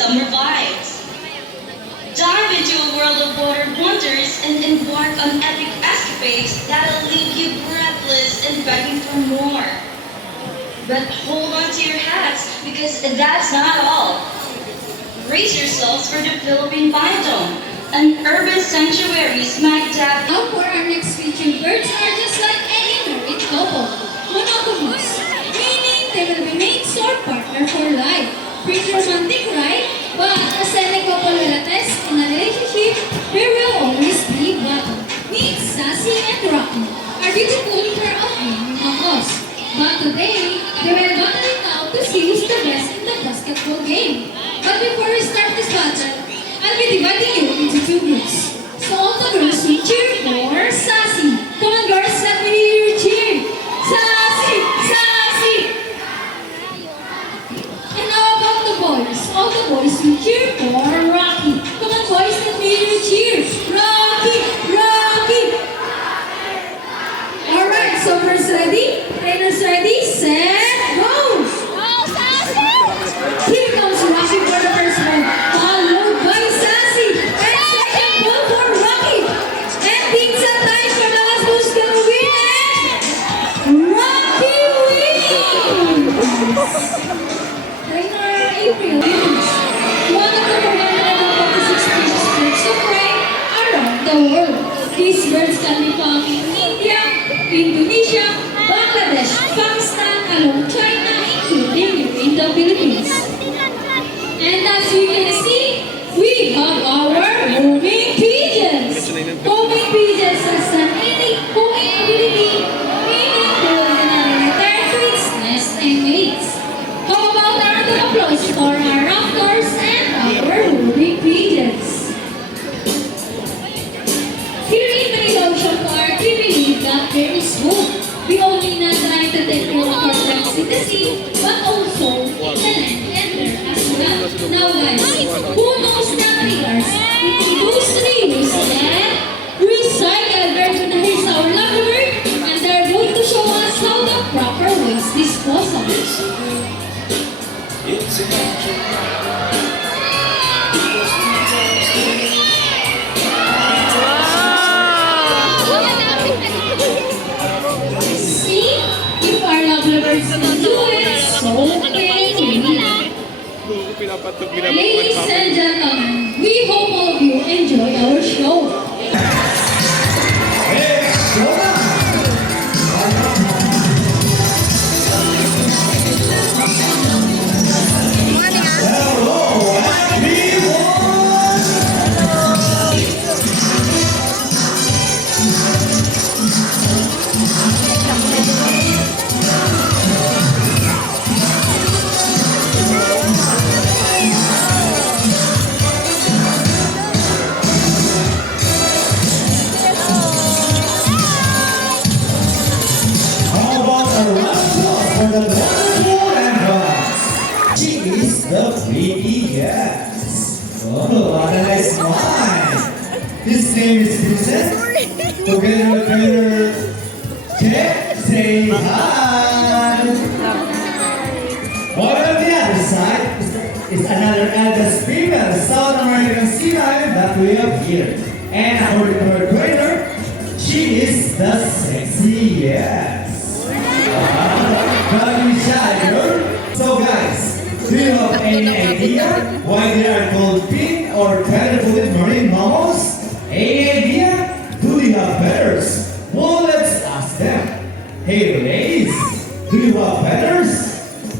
summer vibes. Dive into a world of water wonders and embark on epic escapades that'll leave you breathless and begging for more. But hold on to your hats because that's not all. Brace yourselves for the Philippine Biodome, an urban sanctuary smack dab. Now for our next featured birds are just like any married couple, monogamous, meaning they will be mates or partner for life. Pretty romantic, right? But as any couple will attest, in a relationship, there will always be battle. Meet Sassy and Rocky are beautiful pair of gaming uncles. But today, they will battle it out to see who's the best in the basketball game. But before we start this battle, I'll be dividing you into two groups. So all the girls will cheer for Sassy. Come on girls, let me hear you cheer. Sassy! Sassy! And now about the boys. All the boys will cheer for Rocky. Come on boys, let me hear you cheer. Rocky! Rocky! Alright, so first ready? Trainers ready? Set, go! Here comes Rocky for the first one, followed by Sassy, and second ball for Rocky. And pizza time for the last who's gonna win it. Rocky wins! Trainer April wins one of the 446 pieces birds of prey around the world. These birds can be found in India, Indonesia, Bangladesh, Pakistan, along China, including here in the Philippines. And as you can see, we have our homing pigeons. Homing pigeons has an innate homing ability, meaning they will not return to its nest and mates. How about a round of applause for our raptors and our homing pigeons? Here in Manila Ocean Park, we believe that there is hope. We only not try to take care of our friends in the sea, but also in the land and air as well. Now guys, who knows snakies? Introduce, reuse, and recycle. They're gonna here's our lovely bird, and they're going to show us how the proper waste disposal. See, if our lovely birds can do it, so can we. Ladies and gentlemen, we hope all of you enjoy our show. His name is Vincent. Together, check, say hi. While on the other side is another eldest female South American sea lion that we have here. And according to her trainer, she is the sexiest. Don't be shy, girl. So guys, do you have any idea why they are called pink or feather-footed marine mammals? Any idea? Do they have feathers? Well, let's ask them. Hey ladies, do you have feathers?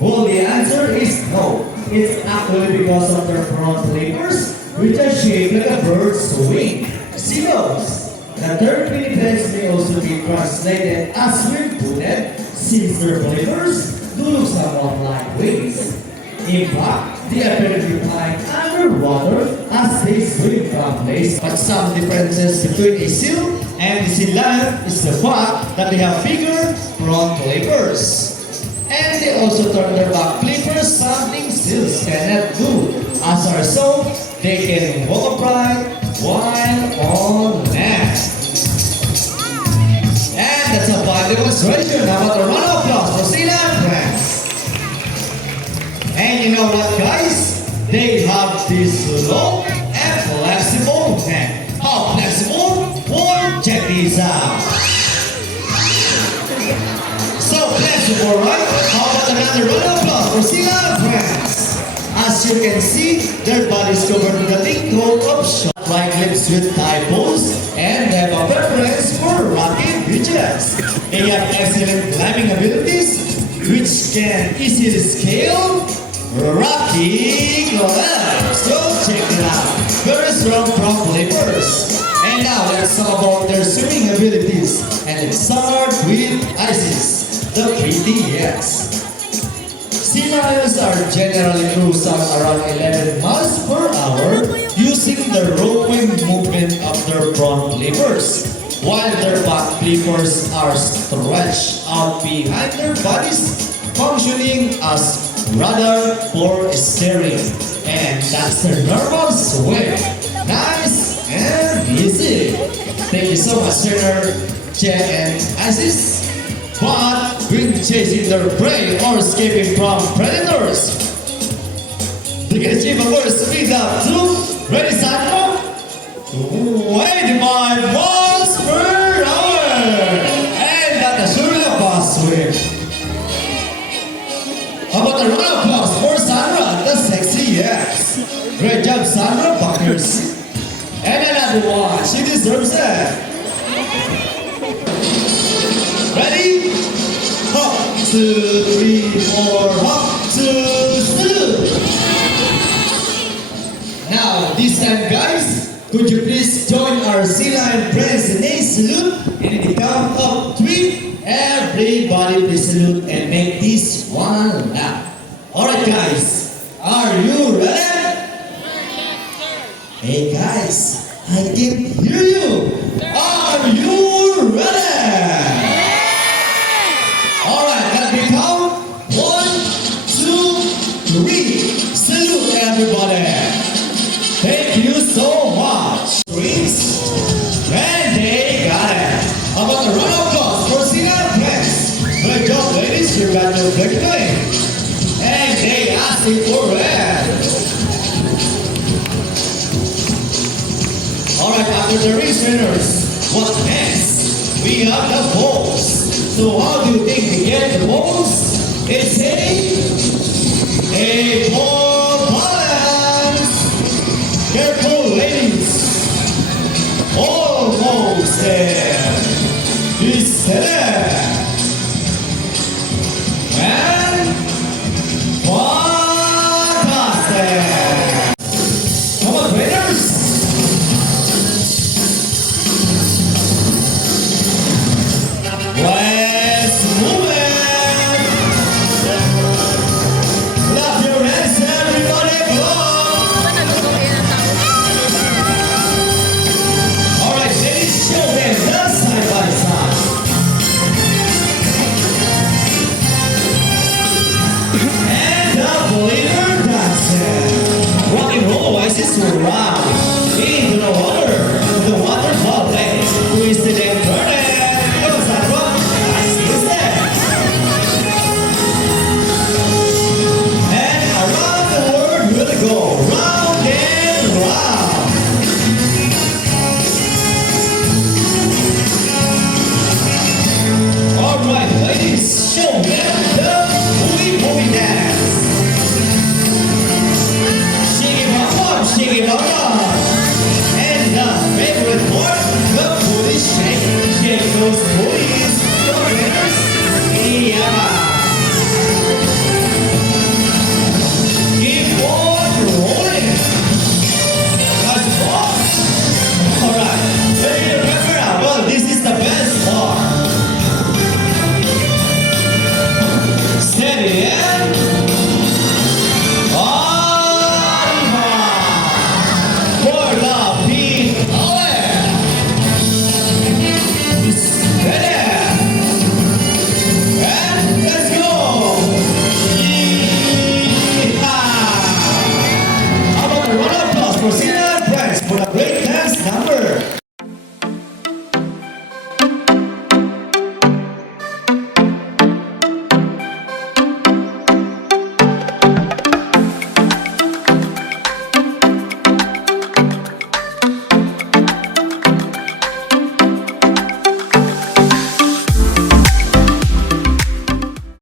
Well, the answer is no. It's actually because of their front flippers, which are shaped like a bird's wing. Seals. The term pinnipeds may also be translated as swim-footed, since their flippers do look somewhat like wings. In fact, they appear to be flying underwater as they swim from place. But some differences between a seal and a sea lion is the fact that they have bigger front flippers. And they also turn their back flippers, something seals cannot do. As a result, they can walk upright while on land. And that's a fine demonstration. How about a round of applause for sea lion friends? And you know what, guys? they have this long and flexible neck. How flexible? Well, check this out. So flexible, right? How about another round of applause for Sealions friends? As you can see, their bodies covered with a thick coat of short right lips with typos, and they have a preference for rocky beaches. They have excellent climbing abilities, which can easily scale rocky cliffs. So check it out. Very strong front flippers. And now let's talk about their swimming abilities. And let's start with Isis, the prettiest. Sealions are generally cruising around 11 miles per hour using the rowing movement of their front flippers, while their back flippers are stretched out behind their bodies, functioning as rudder for steering. And that's their normal swim. Nice and easy. Thank you so much, Trainer Che and Isis. But when chasing their prey or escaping from predators, they can achieve a burst speed up to ready set go 25 miles per hour, and that is surely a fast swim. How about a round of applause for Sandra, the sexy yes. Great job, Sandra Buckers. And another one, she deserves it. Ready? Hop, 2, 3, 4, hop, 2, salute. Now, this time guys, could you please join our Sealion friends in a salute? And in the count of 3, everybody please salute and make this one lap. Alright guys, are you ready? Hey guys, I can hear you. Are you ready? Alright, let me count. 1, 2, 3. Salute everybody. Thank you so much. Drinks. And they got it. How about a round of applause for Sealions friends? Good job, ladies. You got your victory. And they asking for it. Alright, after the race winners, what next? We have the polls. So how do you think we get the polls? It's a ball balance. Careful, ladies. Almost there. It's there. And fantastic. Come on, winners. Let's move it! Clap your hands, everybody, go! Alright, ladies, show them the side by side. And the believer dancing. Rock and roll, Isis, rock.